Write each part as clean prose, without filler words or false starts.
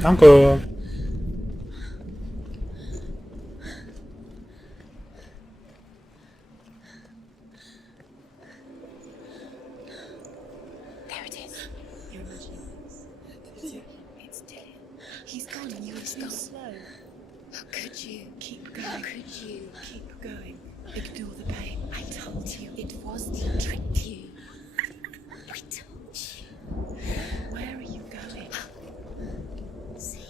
Danke. There it is. You're imagining this. It's Dylan. He's gone and you were too slow. How could you? Keep going. How could you? Keep going. Ignore the pain. I told you it was he tricked you. I told you. Where are you going? See,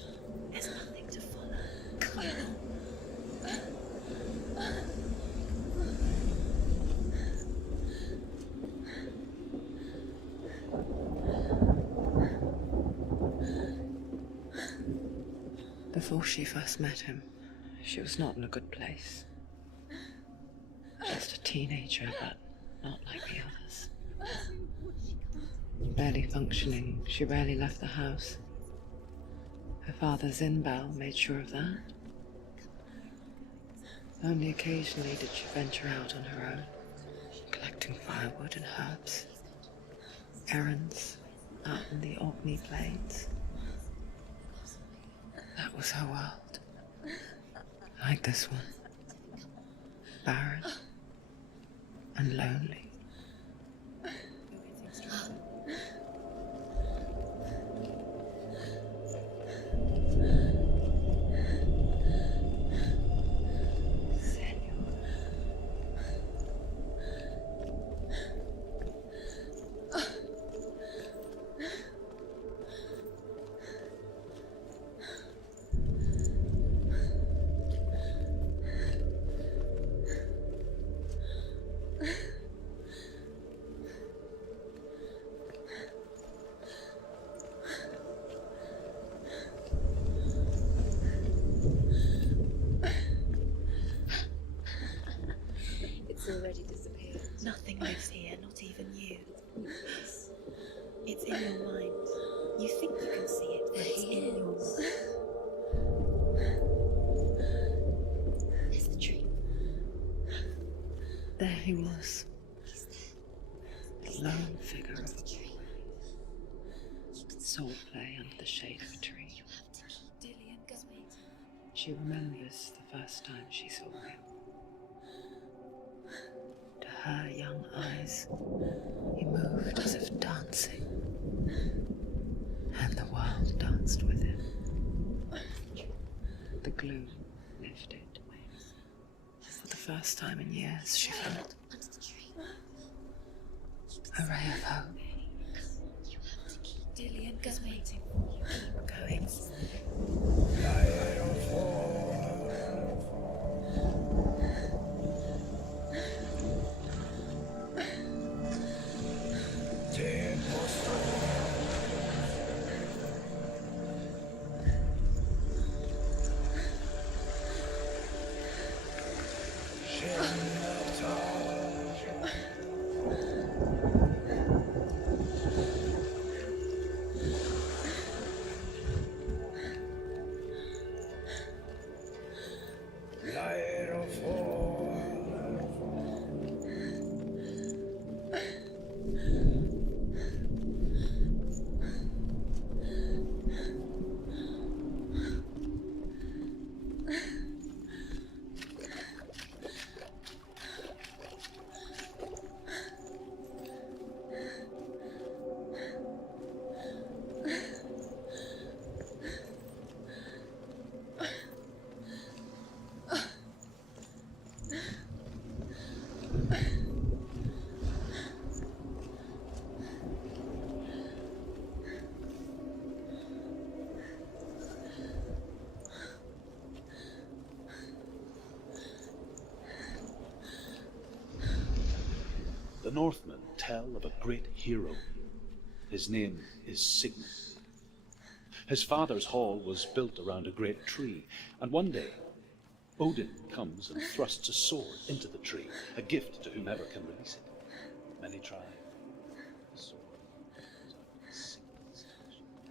there's nothing to follow. Come on. Before she first met him, she was not in a good place. Just a teenager, but not like the others. Barely functioning, she rarely left the house. Her father's in-bell made sure of that. Only occasionally did she venture out on her own, collecting firewood and herbs. Errands out in the Orkney Plains. That was her world. Like this one. Barren and lonely. Already disappeared. Nothing lives here, not even you. It's in your mind. You think you can see it, but it's in your mind. There's the tree. There he was. The lone figure of a boy. Sword play under the shade of a tree. She remembers the first time she saw him. To her young eyes, he moved as if dancing, and the world danced with him. The gloom lifted. For the first time in years, she felt a ray of hope. Dillian, just waiting. Keep going. The Northmen tell of a great hero. His name is Sigmund. His father's hall was built around a great tree, and one day Odin comes and thrusts a sword into the tree, a gift to whomever can release it. Many try. The sword goes out with Sigmund's touch.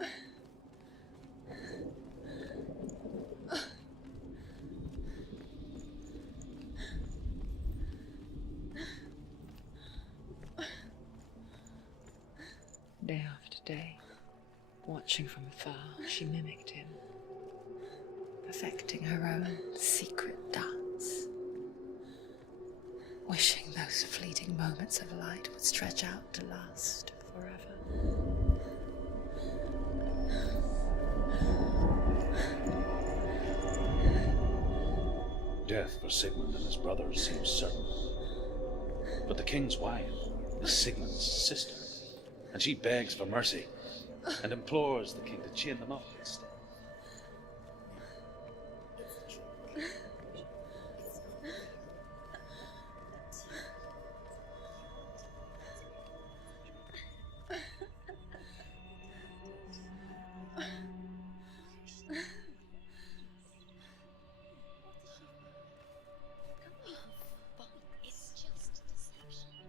Day after day, Watching from afar, she mimicked him, perfecting her own secret dance, wishing those fleeting moments of light would stretch out to last forever. Death for Sigmund and his brothers seems certain. But the king's wife is Sigmund's sister, and she begs for mercy and implores the king to chain them up instead.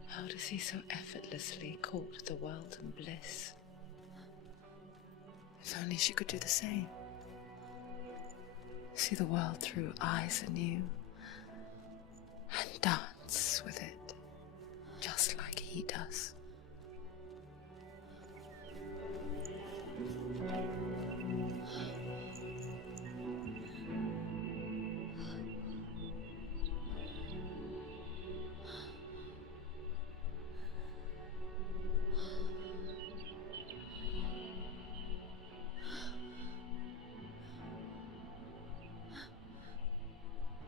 How does he so effortlessly court the world and bliss? If only she could do the same. See the world through eyes anew and dance with it, just like he does.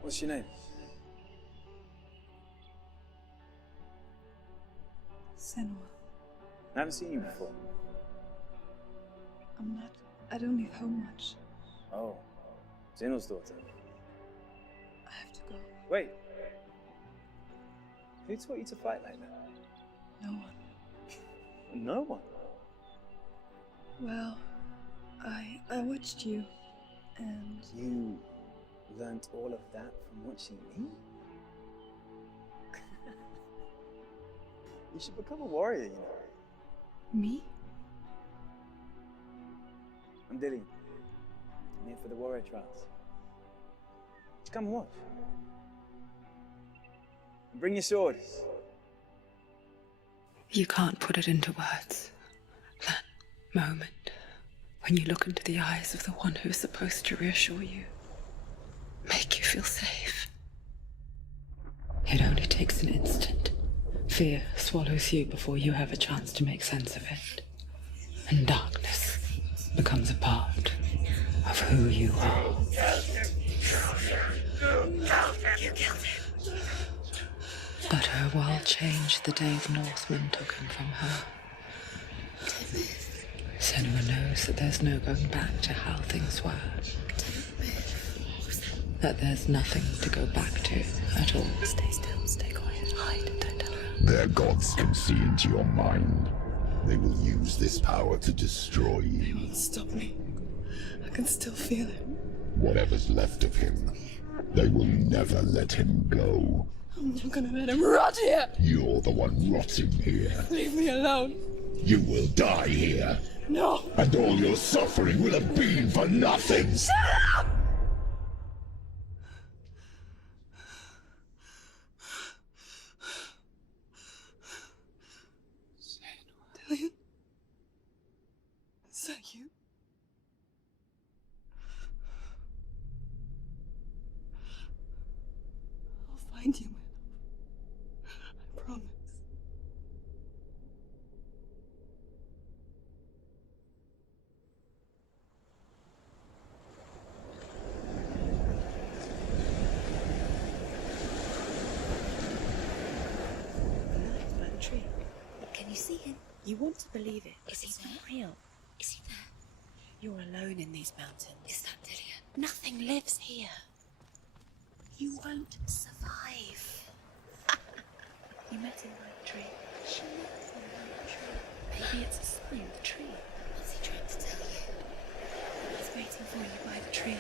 What's your name? Senua. I haven't seen you before. I don't leave home much. Oh, Zenua's daughter. I have to go. Wait. Who taught you to fight like that? No one. No one? Well, I watched you, and You learnt all of that from watching me? You should become a warrior, you know. me? I'm Dillian. I'm here for the warrior trials. Just come and watch. And bring your sword. You can't put it into words. That moment when you look into the eyes of the one who is supposed to reassure you, make you feel safe. It only takes an instant. Fear swallows you before you have a chance to make sense of it. And darkness becomes a part of who you are. But her world changed the day the Northmen took him from her. Senua knows that there's no going back to how things were. That there's nothing to go back to at all. Stay still, stay quiet, hide, don't tell her. Their gods can see into your mind. They will use this power to destroy They you. won't stop me. I can still feel it. Whatever's left of him, they will never let him go. I'm not gonna let him rot here. You're the one rotting here. Leave me alone. You will die here, No. and all your suffering will have been for nothing. Shut up! Dillian? Is that you? I'll find you, my love. I promise. By the tree. Can you see him? You want to believe it. Is he not real? Is he there? You're alone in these mountains. Is that Dillian? Nothing lives here. You won't survive. You met him by the tree. She met him by the tree. Maybe it's a sign, the tree. What's he trying to tell you? He's waiting for you by the tree.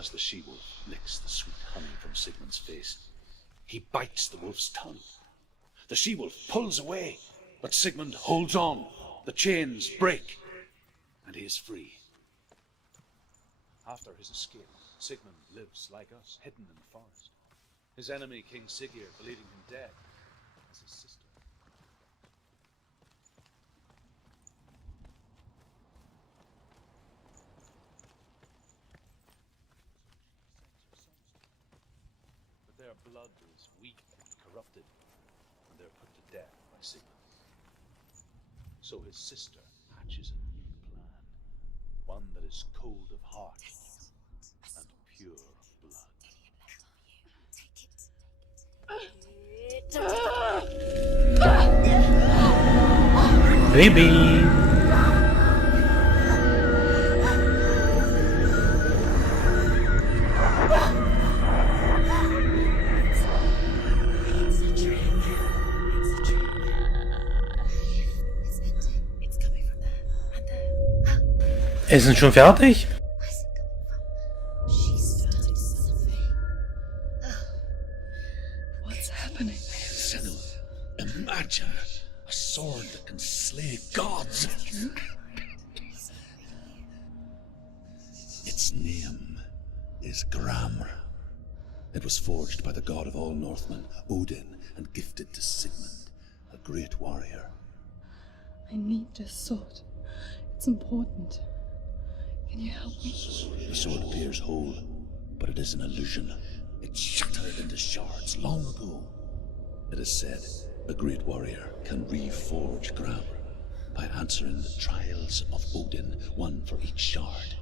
as the she-wolf licks the sweet honey from Sigmund's face. He bites the wolf's tongue. The she-wolf pulls away, but Sigmund holds on. The chains break, and he is free. After his escape, Sigmund lives like us, hidden in the forest. His enemy, King Siggeir, believing him dead, as his sister. But their blood is weak and corrupted, and they're put to death by Sigmund. So his sister hatches a new plan, one that is cold of heart and pure blood. Baby. Ist es schon fertig? What's happening? Senua, imagine a sword that can slay gods. Its name is Gramr. It was forged by the god of all Northmen, Odin, and gifted to Sigmund, a great warrior. I need this sword. It's important. Can you help me? The sword appears whole, but it is an illusion. It shattered into shards long ago. It is said a great warrior can reforge Gramr by answering the trials of Odin, one for each shard.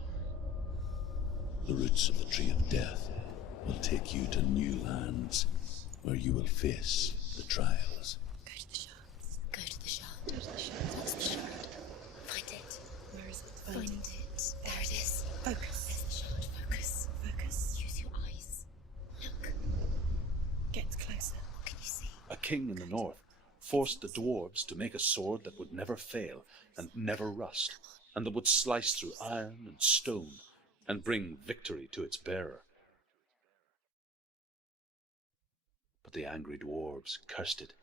The roots of the Tree of Death will take you to new lands where you will face the trials. Go to the shards. Go to the shard. Go to the shard. What's the shard? Find it. Where is it? Find it. There it is. Focus. There's the shard. Focus. Focus. Use your eyes. Look. Get closer. What can you see? A king in the north forced the dwarves to make a sword that would never fail and never rust, and that would slice through iron and stone and bring victory to its bearer. But the angry dwarves cursed it.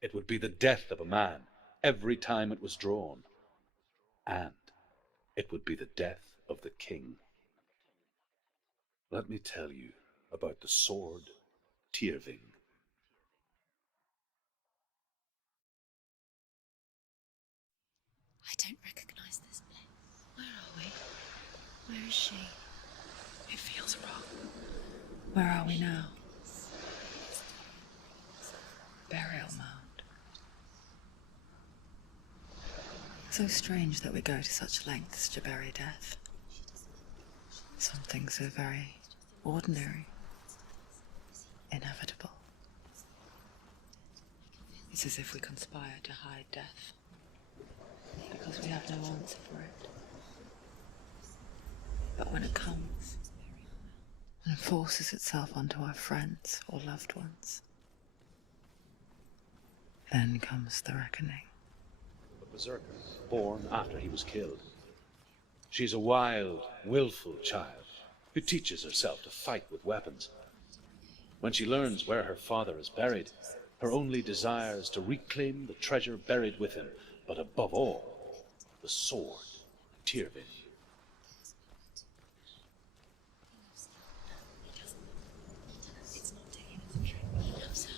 It would be the death of a man every time it was drawn, and it would be the death of the king. Let me tell you about the sword Tyrving. I don't recognize this place. Where are we? Where is she? It feels wrong. Where are we now? Burial mound. So strange that we go to such lengths to bury death. Something so very ordinary, inevitable. It's as if we conspire to hide death, because we have no answer for it. But when it comes and forces itself onto our friends or loved ones, then comes the reckoning. A berserker, born after he was killed. She's a wild, willful child who teaches herself to fight with weapons. When she learns where her father is buried, her only desire is to reclaim the treasure buried with him, but above all, the sword, Tyrving. It's not taking us a trick. He loves her.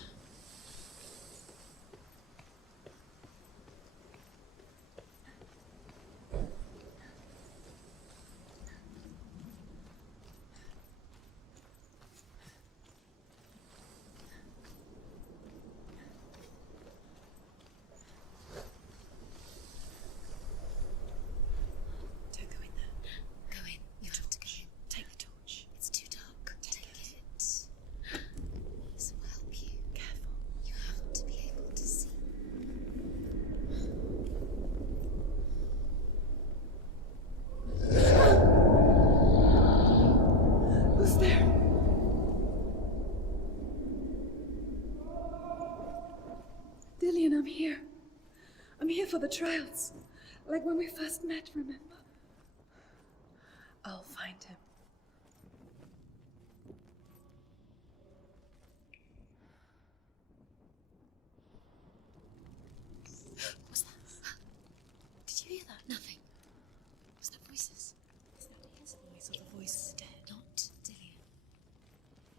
Don't go in there. Go in. You have to go in. Take the torch. It's too dark. Take it. This will help you. Careful. You have to be able to see. Who's there? Dillian, I'm here. I'm here for the trials. Like when we first met, remember? I'll find him.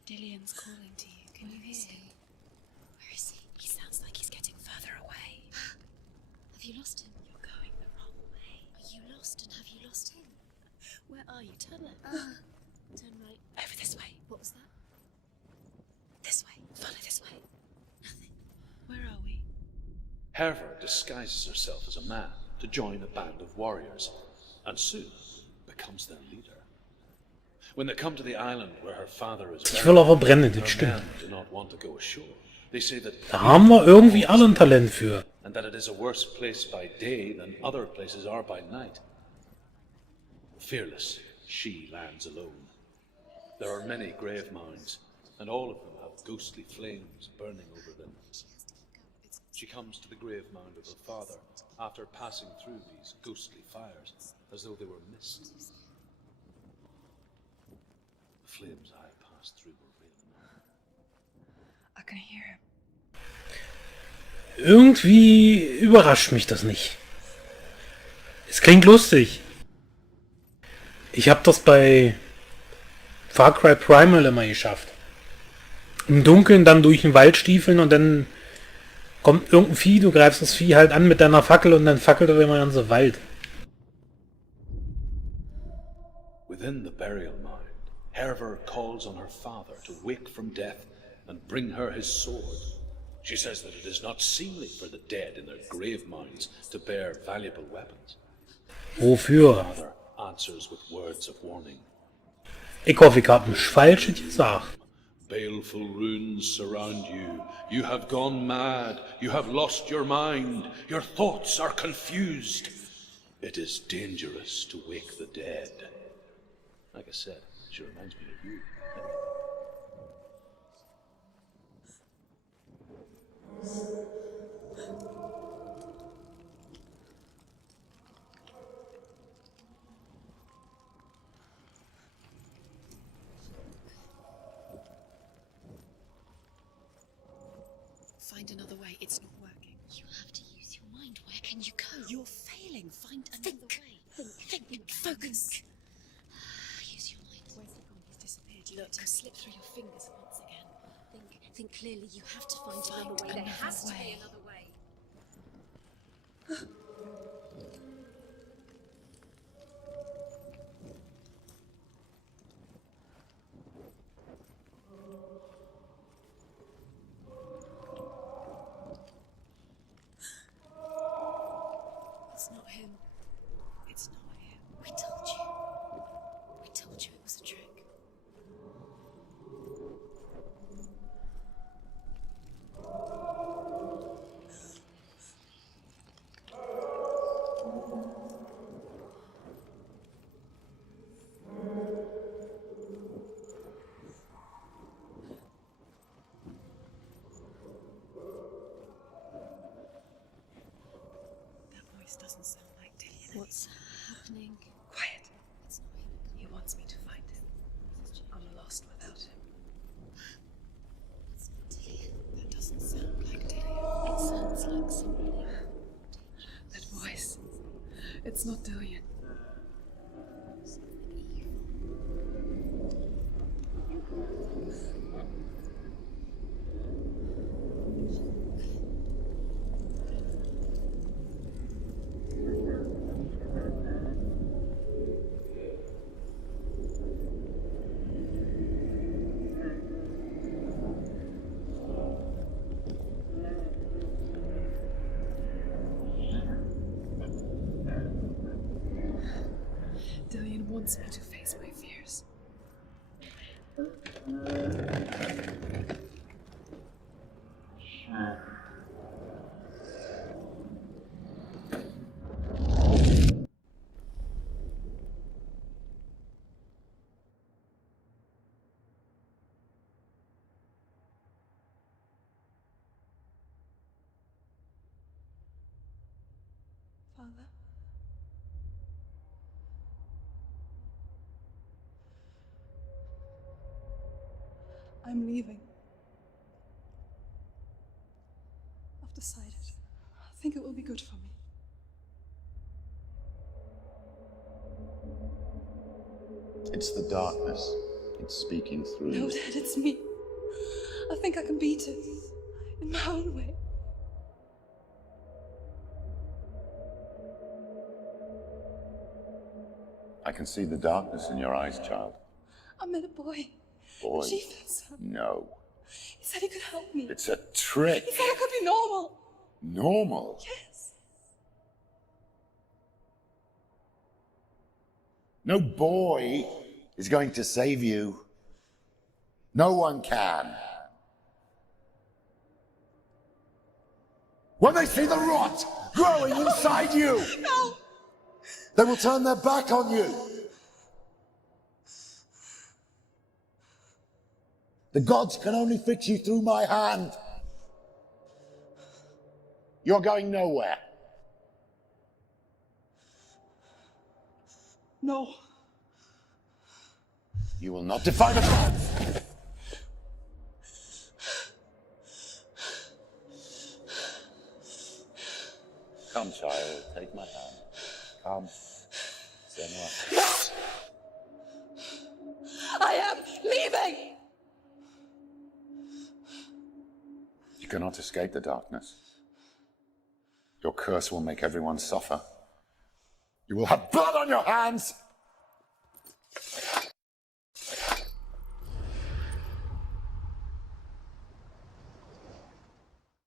Dillian's calling to you. Can you hear him? Where is he? He sounds like he's getting further away. Have you lost him? You're going the wrong way. Are you lost and have you lost him? Where are you? Turn left. Turn right. Over this way. What was that? This way. Follow this way. Nothing. Where are we? Herver disguises herself as a man to join a band of warriors, and soon becomes their leader. When they come to the island where her father is Ich will aber brennen, das her stimmt. men do not want to go ashore. They say that Da haben wir irgendwie alle ein Talent für. and that it is a worse place by day than other places are by night. Fearless, she lands alone. There are many grave mounds, and all of them have ghostly flames burning over them. She comes to the grave mound of her father after passing through these ghostly fires, as though they were mist. The flames I passed through were real enough. I can hear him. Irgendwie überrascht mich das nicht. Es klingt lustig. Ich habe das bei Far Cry Primal immer geschafft. Im Dunkeln dann durch den Wald stiefeln und dann kommt irgendein Vieh, du greifst das Vieh halt an mit deiner Fackel und dann fackelt er immer ganze Wald. Within the burial mound, Herver calls on her father to wake from death and bring her his sword. She says that it is not seemly for the dead in their grave mounds to bear valuable weapons. Wofür? Father answers with words of warning. Ich hoffe, ich habe nichts Falsches gesagt. Baleful runes surround you. You have gone mad. You have lost your mind. Your thoughts are confused. It is dangerous to wake the dead. Like I said, she reminds me of you. Find another way. It's not working. You have to use your mind. Where can you go? You're failing. Find another way. Think. Focus. Use your mind. Where's he gone? He's disappeared. Look, slip through your fingers once again. Think clearly. You have to find Find another way. There another has to way. be another way. It's not him. It's not him. We told you. We told you it was a trick. That voice doesn't sound like Dillian. What's happening? Quiet. It's not him. He wants me to find him. I'm lost without him. It's not Dillian. That doesn't sound like Dillian. It sounds like somebody. That voice. It's not Dillian. Something evil. Dillian wants me to face my fears. Father? I'm leaving. I've decided. I think it will be good for me. It's the darkness It's speaking through No, you. Dad, it's me. I think I can beat it. In my own way. I can see the darkness in your eyes, child. I met a boy. Boy. A chief's son. No. He said he could help me. It's a trick. He said I could be normal. Normal? Yes. No boy is going to save you. No one can. When they see the rot growing inside you, No! they will turn their back on you. The gods can only fix you through my hand. You're going nowhere. No. You will not defy the gods. Come, child, take my hand. Come. Senua. I am leaving! You cannot escape the darkness. Your curse will make everyone suffer. You will have blood on your hands!